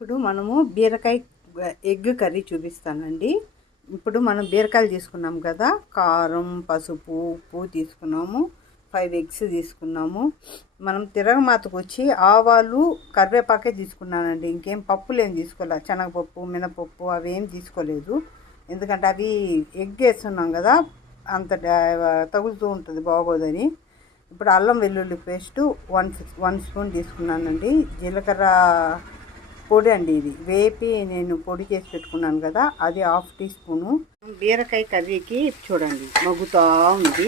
ఇప్పుడు మనము బీరకాయ ఎగ్ కర్రీ చూపిస్తానండి. ఇప్పుడు మనం బీరకాయలు తీసుకున్నాం కదా, కారం, పసుపు, ఉప్పు తీసుకున్నాము, 5 ఎగ్స్ తీసుకున్నాము. మనం తిరగమాతకు వచ్చి ఆవాలు, కరివేపాకే తీసుకున్నానండి. ఇంకేం పప్పులు ఏం తీసుకోలేదు, శనగపప్పు, మినపప్పు అవి ఏం తీసుకోలేదు. ఎందుకంటే అవి ఎగ్ వేస్తున్నాం కదా, అంత తగులుతూ ఉంటుంది, బాగోదని. ఇప్పుడు అల్లం వెల్లుల్లి పేస్టు 1 స్పూన్ తీసుకున్నానండి. జీలకర్ర పొడి అండి, ఇది వేపి నేను పొడి చేసి పెట్టుకున్నాను కదా, అది 1/2 టీ స్పూను. బీరకాయ కర్రీకి చూడండి మగ్గుతూ ఉంది.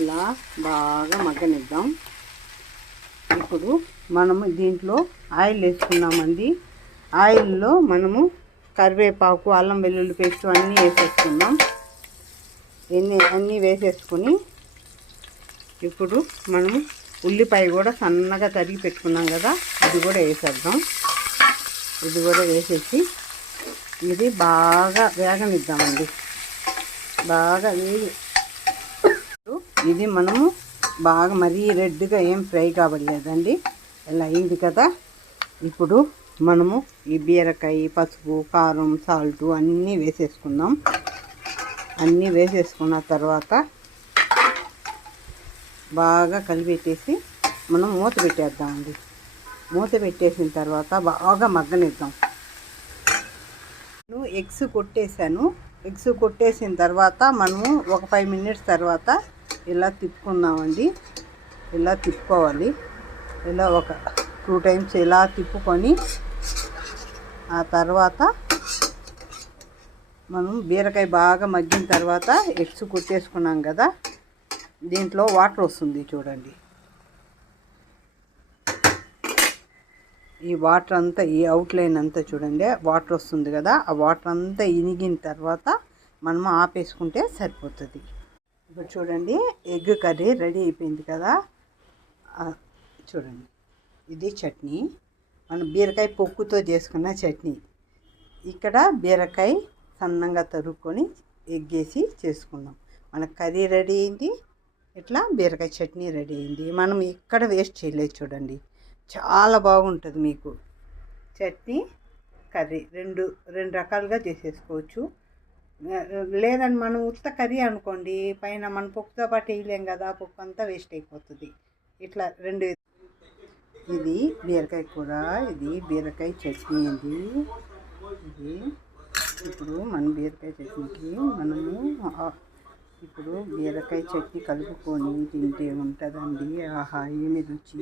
ఇలా బాగా మగ్గనిద్దాం. ఇప్పుడు మనము దీంట్లో ఆయిల్ వేసుకున్నామండి. ఆయిల్లో మనము కరివేపాకు, అల్లం వెల్లుల్లి పేస్ట్ అన్నీ వేసేసుకున్నాం. అన్నీ వేసేసుకుని ఇప్పుడు మనము ఉల్లిపాయ కూడా సన్నగా తరిగి పెట్టుకున్నాం కదా, ఇది కూడా వేసేద్దాం. ఇది కూడా వేసేసి ఇది బాగా వేగనిద్దామండి. బాగా వేగి ఇది మనము బాగా మరీ రెడ్గా ఏం ఫ్రై కావట్లేదండి, ఇలా అయింది కదా. ఇప్పుడు మనము ఈ బీరకాయ, పసుపు, కారం, సాల్ట్ అన్నీ వేసేసుకుందాం. అన్నీ వేసేసుకున్న తర్వాత బాగా కలిపెట్టేసి మనం మూత పెట్టేద్దామండి. మూత పెట్టేసిన తర్వాత బాగా మగ్గనిద్దాం. నేను ఎగ్స్ కొట్టేసాను. ఎగ్స్ కొట్టేసిన తర్వాత మనము ఒక 5 మినిట్స్ తర్వాత ఇలా తిప్పుకుందామండి. ఇలా తిప్పుకోవాలి. ఇలా ఒక 2 టైమ్స్ ఇలా తిప్పుకొని ఆ తర్వాత మనం బీరకాయ బాగా మగ్గిన తర్వాత ఎగ్స్ కొట్టేసుకున్నాం కదా, దీంట్లో వాటర్ వస్తుంది చూడండి. ఈ వాటర్ అంతా, ఈ అవుట్లైన్ అంతా చూడండి వాటర్ వస్తుంది కదా, ఆ వాటర్ అంతా ఇనిగిన తర్వాత మనం ఆపేసుకుంటే సరిపోతుంది. ఇప్పుడు చూడండి ఎగ్ కర్రీ రెడీ అయిపోయింది కదా. చూడండి ఇది చట్నీ, మనం బీరకాయ పొక్కుతో చేసుకున్న చట్నీ. ఇక్కడ బీరకాయ సన్నంగా తరుక్కొని ఎగ్గేసి చేసుకున్నాం. మన కర్రీ రెడీ అయింది, ఇట్లా బీరకాయ చట్నీ రెడీ అయింది. మనం ఎక్కడ వేస్ట్ చేయలేదు చూడండి, చాలా బాగుంటుంది. మీకు చట్నీ, కర్రీ రెండు రకాలుగా చేసేసుకోవచ్చు. లేదని మనం ఉత్త కర్రీ అనుకోండి, పైన మన పొక్కుతో పాటు వేయలేం కదా, పొక్కు అంతా వేస్ట్ అయిపోతుంది. ఇట్లా రెండు. ఇది బీరకాయ కూర, ఇది బీరకాయ చట్నీ అండి. ఇది ఇప్పుడు మన బీరకాయ చట్నీకి మనము ఇప్పుడు బీరకాయ చట్నీ కలుపుకొని తింటే ఉంటుందండి. ఆహా, ఏమి రుచి!